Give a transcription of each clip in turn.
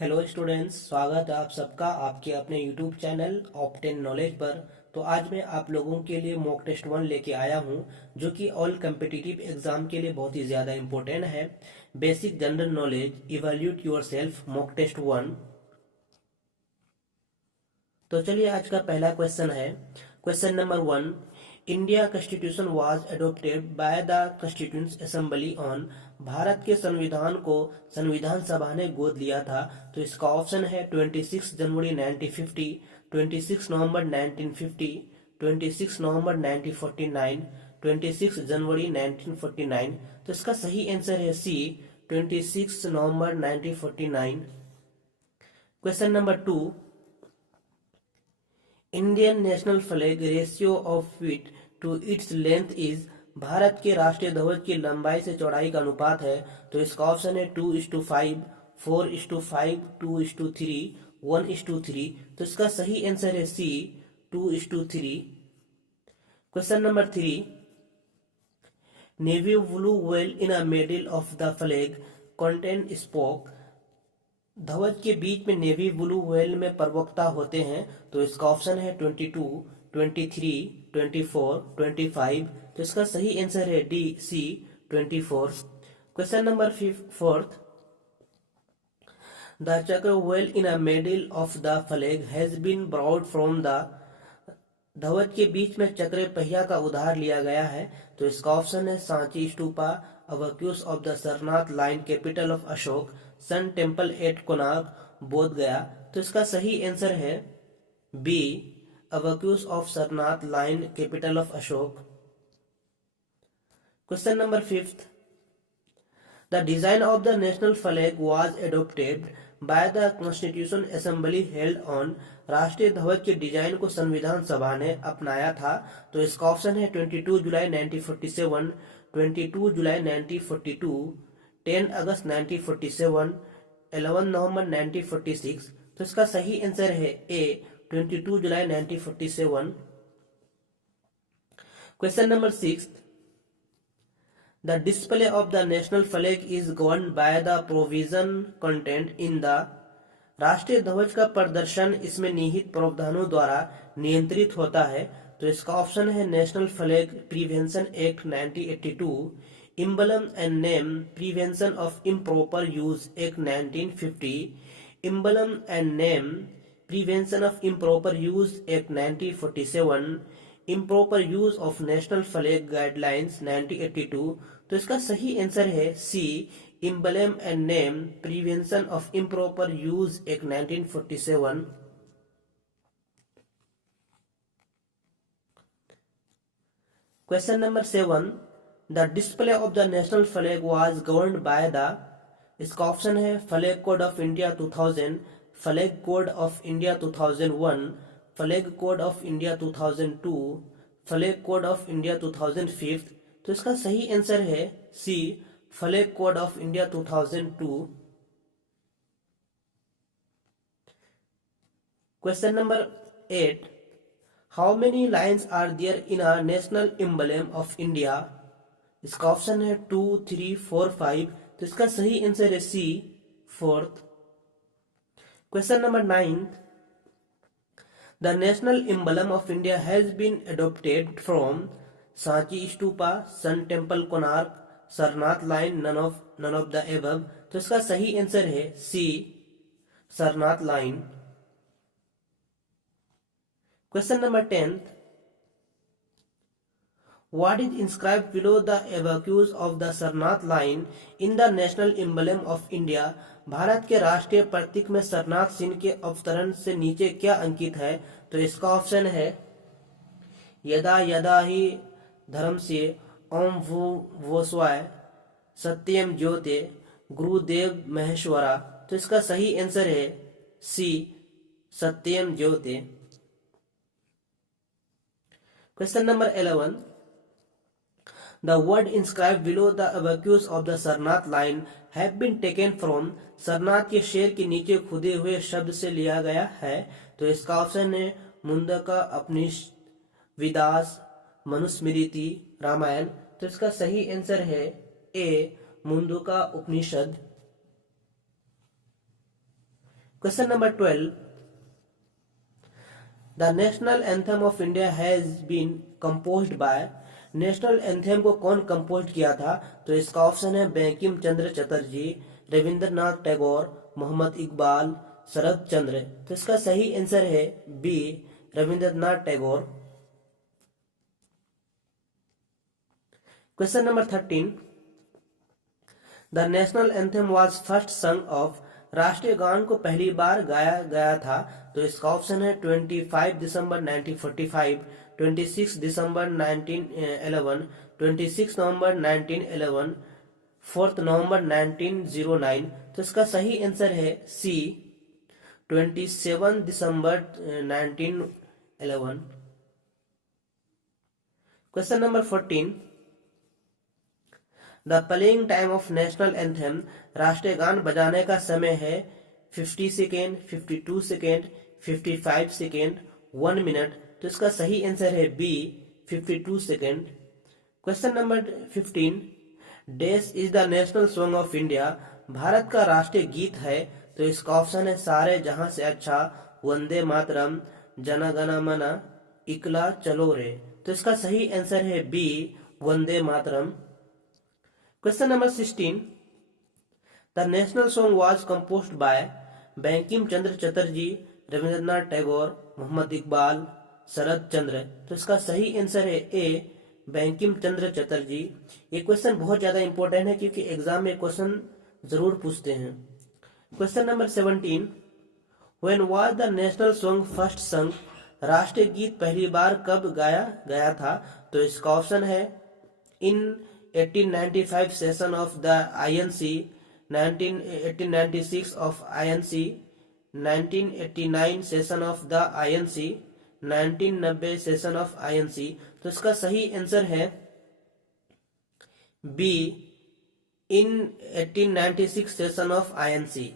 Hello students, स्वागत है आप सबका आपके अपने यूट्यूब चैनल ऑप्टेन नॉलेज पर। तो आज मैं आप लोगों के लिए मॉक टेस्ट 1 लेके आया हूं, जो कि ऑल कम्पिटिटिव एग्जाम के लिए बहुत ही ज़्यादा इंपॉर्टेंट है। Basic general knowledge evaluate yourself mock test 1। तो चलिए आज का पहला क्वेश्चन है। Question number 1, India constitution was adopted by the constituent assembly on. Bharat के संविधान को संविधान सभा ने गोद लिया था। तो इसका ऑप्शन है 26 जनवरी 1950, 26 नवंबर 1950, 26 नवंबर 1949, 26 जनवरी 1949। तो इसका सही आंसर है सी, 26 नवंबर 1949। Question number 2, Indian national flag ratio of width to its length is. Bharat के राष्ट्रीय ध्वज की लंबाई से चौड़ाई का अनुपात है। तो इसका ऑप्शन है 2:5, 4:5, 2:3, 1:3। तो इसका सही आंसर है सी, 2:3। Question number 3, navy blue whale in a middle of the flag contain spoke. ध्वज के बीच में नेवी ब्लू व्हेल में प्रवक्ता होते हैं। तो इसका ऑप्शन है 22, 23, 24, 25। तो इसका सही आंसर है D, C, 24। Question number 4, the chakra wheel in a middle of the flag has been brought from the. ध्वज के बीच में चक्र पहिया का उधार लिया गया है। तो इसका ऑप्शन है Sanchi stupa, abacus of the Sarnath lion, capital of Ashoka, sun temple at Konark, Bodh Gaya. तो इसका सही आंसर है B, abacus of Sarnath lion, capital of Ashoka. Question number 5, the design of the national flag was adopted by the constitution assembly held on. राष्ट्रीय ध्वज के design को संविधान सभा ने अपनाया था। तो इसका ऑप्शन है 22 जुलाई 1947, 22 जुलाई 1942, 10 अगस्त 1947, 11 नवंबर 1946। तो इसका सही आंसर है ए, 22 जुलाई 1947। Question number 6, the display of the national flag is governed by the provision contained in the। राष्ट्रीय ध्वज का प्रदर्शन इसमें निहित प्रावधानों द्वारा नियंत्रित होता है। तो इसका ऑप्शन है national flag prevention act 1982, emblem and name prevention of improper use act 1950, emblem and name prevention of improper use act 1947, improper use of national flag guidelines 1982। तो इसका सही आंसर है C, emblem and name prevention of improper use act 1947। Question number 7, the display of the national flag was governed by the. इसका option है flag code of India 2000, flag code of India 2001, flag code of India 2002, flag code of India 2005। तो इसका सही answer है C, flag code of India 2002। Question number 8, how many lines are there in a national emblem of India. इसका option है 2, 3, 4, 5। तो इसका सही answer है सी, 4th। Question number 9, the national emblem of India has been adopted from Sanchi stupa, sun temple Konark, Sarnath lion, none of the above। तो इसका सही answer है C, Sarnath lion. Question number 10, what is inscribed below the abacus of the Sarnath lion in the national emblem of India। Bharat के राष्ट्रीय प्रतीक में सरनाथ सिंह के अवतरण से नीचे क्या अंकित है। तो इसका ऑप्शन है यदा यदा ही धर्मस्य ओम भूर्भुवस्वाह सत्यम ज्योते गुरुदेव महेश्वरा। तो इसका सही आंसर है सी, सत्यम ज्योते। Question number 11, the word inscribed below the abacus of the Sarnath line have been taken from। Sarnath के शेर के नीचे खुदे हुए शब्द से लिया गया है। तो इसका ऑप्शन है मुंडका उपनिषद, वेदास, मनुस्मृति, रामायण। तो इसका सही आंसर है A, Mundaka Upanishad. Question number 12, the national anthem of India has been composed by. National anthem को कौन कंपोज किया था? तो इसका ऑप्शन है बंकिम चंद्र चटर्जी, रविंद्रनाथ टैगोर, मोहम्मद इकबाल, शरद चंद्र। तो इसका सही आंसर है B, Rabindranath Tagore. Question number 13, the national anthem was first sung of. राष्ट्रीय गान को पहली बार गाया गया था। तो इसका ऑप्शन है 25 दिसंबर 1945, 26 दिसंबर 1911, 26 नवंबर 1911, 4 नवंबर 1909। तो इसका सही आंसर है सी, 27 दिसंबर 1911। Question number 14, the playing time of national anthem. राष्ट्रीय गान बजाने का समय है 50 सेकेंड, 52 सेकेंड, 55 सेकेंड, 1 मिनट। तो इसका सही आंसर है B, 52 second. Question number 15, dash is the national song of India. Bharat का राष्ट्रीय गीत है। तो इसका ऑप्शन है सारे जहां से अच्छा, वंदे मातरम, जन गण मन, इकला चलो रे। तो इसका सही आंसर है B, Vande Mataram. Question number 16, the national song was composed by. Bankim Chandra Chatterjee, Rabindranath Tagore, Mohammad Iqbal, Sharat Chandra. तो इसका सही आंसर है ए, बंकिम चंद्र चटर्जी। ये क्वेश्चन बहुत ज्यादा इंपॉर्टेंट है क्योंकि एग्जाम में क्वेश्चन जरूर पूछते हैं। Question number 17, when was the national song first संग। राष्ट्रीय गीत पहली बार कब गाया गया था? तो इसका ऑप्शन है in 1895 session of the INC, 1896 of INC, 1989 session of the INC, 1990 session of INC. तो इसका सही आंसर है B, in 1896 session of INC.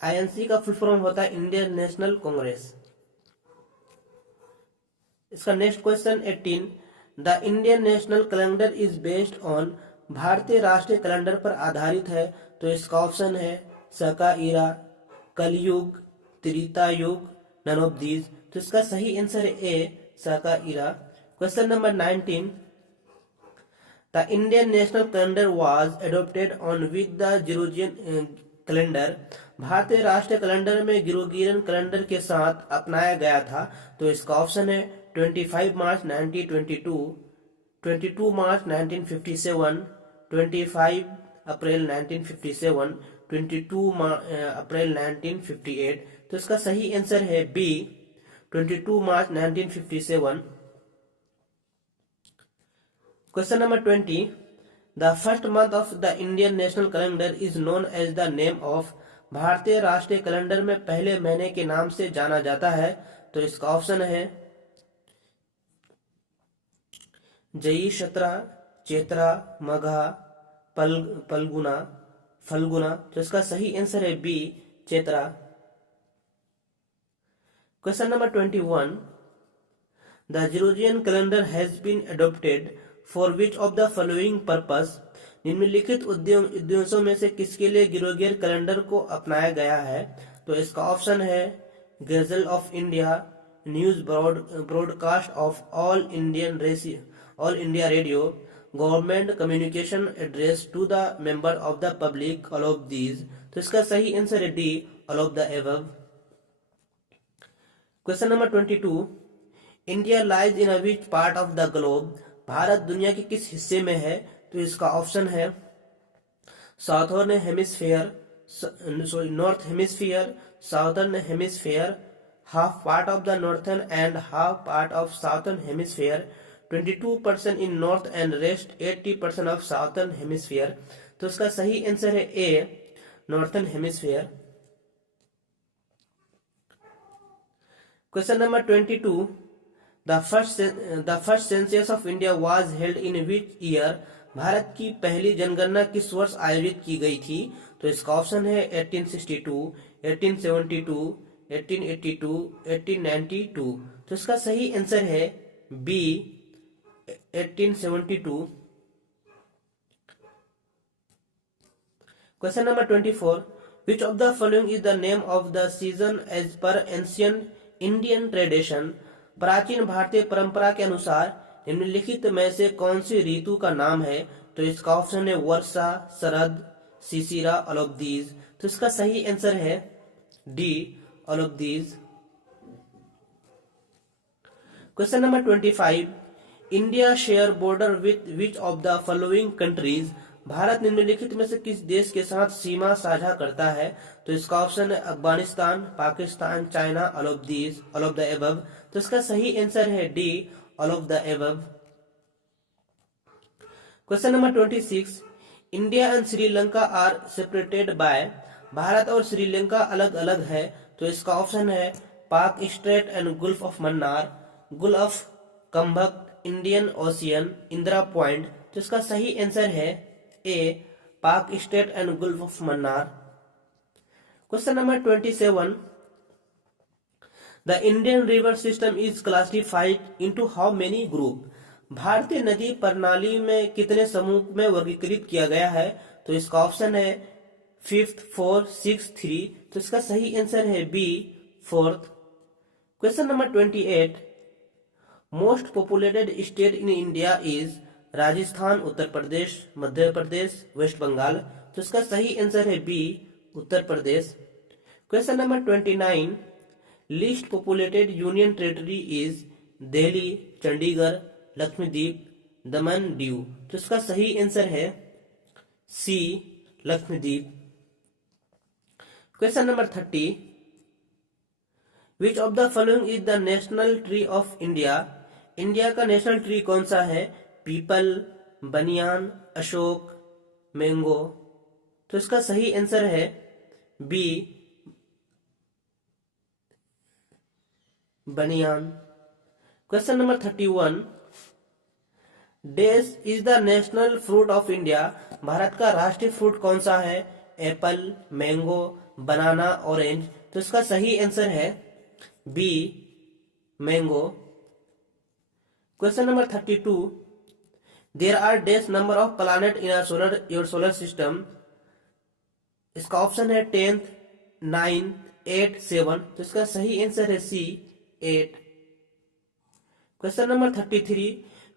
INC का फुल फॉर्म होता है इंडियन नेशनल कांग्रेस। इसका next question 18, the Indian national calendar is based on. भारतीय राष्ट्रीय कैलेंडर पर आधारित है। तो इसका ऑप्शन है सका इरा, कलयुग, त्रेता युग, नन ऑफ दीज। तो इसका सही आंसर है A, Saka era. Question number 19, the Indian national calendar was adopted on with the Gregorian calendar. भारतीय राष्ट्रीय कैलेंडर में ग्रेगोरियन कैलेंडर के साथ अपनाया गया था। तो इसका ऑप्शन है 25 मार्च 1922, 22 मार्च 1957, 25 अप्रैल 1957, 22 अप्रैल 1958। तो इसका सही आंसर है बी, 22 मार्च 1957। Question number 20, the first month of the Indian national calendar is known as the name of. भारतीय राष्ट्रीय कैलेंडर में पहले महीने के नाम से जाना जाता है। तो इसका ऑप्शन है जयिशत्रा, चेत्रा, मघा, फल्गुना। तो इसका सही आंसर है B, Chaitra. Question number 21, the Gregorian calendar has been adopted for which of the following purpose. निम्नलिखित उद्देश्यों में से किसके लिए ग्रेगोरियन कैलेंडर को अपनाया गया है? तो इसका ऑप्शन है gazette of India, news broadcast of All India Radio, government communication address to the member of the public, all of these. तो इसका सही आंसर है D, all of the above. Question number 22, India lies in which part of the globe. Bharat दुनिया के किस हिस्से में है? तो इसका ऑप्शन है southern hemisphere, north hemisphere, southern hemisphere, half part of the northern and half part of southern hemisphere, 22% in north and rest 80% of southern hemisphere। तो इसका सही आंसर है A, northern hemisphere. Question number 22, the first census of India was held in which year. Bharat की पहली जनगणना किस वर्ष आयोजित की गई थी? तो इसका ऑप्शन है 1862, 1872, 1882, 1892। तो इसका सही आंसर है B, 1872। Question number 24, which of the following is the name of the season as per ancient Indian tradition? प्राचीन भारतीय परंपरा के अनुसार निम्नलिखित में से कौन सी ऋतु का नाम है? तो इसका ऑप्शन है वर्षा, शरद, शिशिरा, ऑल ऑफ दीज। तो इसका सही आंसर है D, all of these. Question number 25, India share border with which of the following countries? Bharat निम्नलिखित में से किस देश के साथ सीमा साझा करता है? तो इसका ऑप्शन है Afghanistan, Pakistan, China, all of these, all of the above. तो इसका सही आंसर है D, all of the above. Question number 26, India and Sri Lanka are separated by? Bharat और श्रीलंका अलग अलग है। तो इसका ऑप्शन है Palk strait and gulf of Mannar, gulf of Cambay, Indian ocean, Indira point. तो इसका सही आंसर है A, Palk strait and gulf of Mannar. Question number 27, the Indian river system is classified into how many group? भारतीय नदी प्रणाली में कितने समूह में वर्गीकृत किया गया है? तो इसका ऑप्शन है 5th, 4, 6, 3। तो इसका सही आंसर है B, 4th। Question number 28, most populated state in India is? Rajasthan, Uttar Pradesh, Madhya Pradesh, west Bengal. तो इसका सही आंसर है B, Uttar Pradesh. Question number 29, least populated union territory is? Delhi, Chandigarh, Lakshadweep, Daman, Diu. तो इसका सही आंसर है C, Lakshadweep. Question number 30, which of the following is the national tree of India? India का national tree कौन सा है? पीपल, बनियान, अशोक, मैंगो। तो इसका सही आंसर है बी, बनियान। Question number 31, days is the national fruit of India? Bharat का राष्ट्रीय फ्रूट कौन सा है? Apple, mango, banana, orange. तो इसका सही आंसर है B, mango. Question number 32, there are days number of planet in your solar system? इसका ऑप्शन है 10th, 9th, 8, 7। तो इसका सही आंसर है C, 8। Question number 33,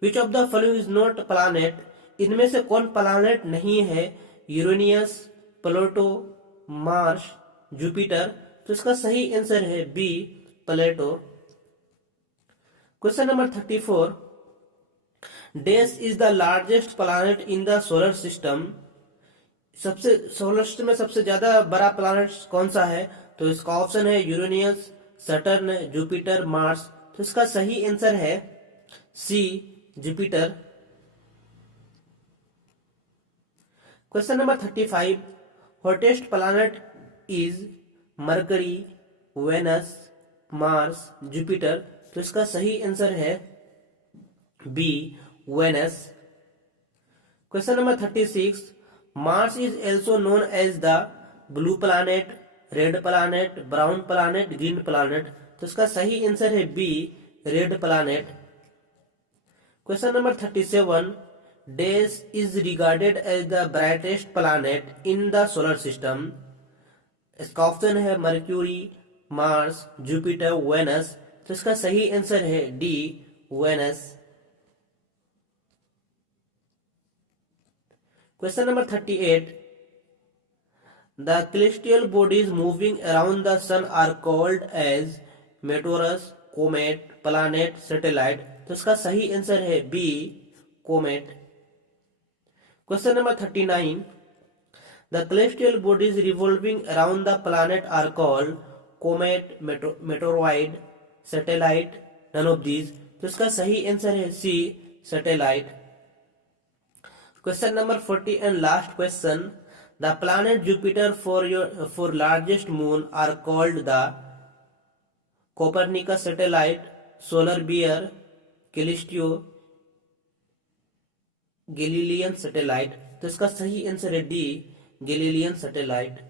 which of the following is not planet? इनमें से कौन प्लैनेट नहीं है? Uranus, Pluto, Mars, Jupiter. तो इसका सही आंसर है B, Plato. Question number 34, dash is the largest planet in the solar system? सबसे सोलर सिस्टम में सबसे ज्यादा बड़ा प्लैनेट कौन सा है? तो इसका ऑप्शन है यूरेनियस, सैटर्न, जुपिटर, मार्स। तो इसका सही आंसर है C, Jupiter. Question number 35, hottest planet is? Mercury, Venus, Mars, Jupiter. तो इसका सही आंसर है B, Venus. Question number 36, Mars is also known as the blue planet, red planet, brown planet, green planet. तो इसका सही answer है B, red planet. Question number 37, dash is regarded as the brightest planet in the solar system? इसका option है Mercury, Mars, Jupiter, Venus. तो इसका सही answer है D, Venus. Question number 38, the celestial bodies moving around the sun are called as? Meteors, comet, planet, satellite. तो इसका सही answer है B, comet. Question number 39, the celestial bodies revolving around the planet are called? Comet, meteoroid, satellite, none of these. तो इसका सही answer है C, satellite. Question number 40 and last question, the planet Jupiter for largest moon are called the? Copernicus satellite, solar bear, Callisto, Galilean satellite. तो इसका सही answer है D, Galilean satellite.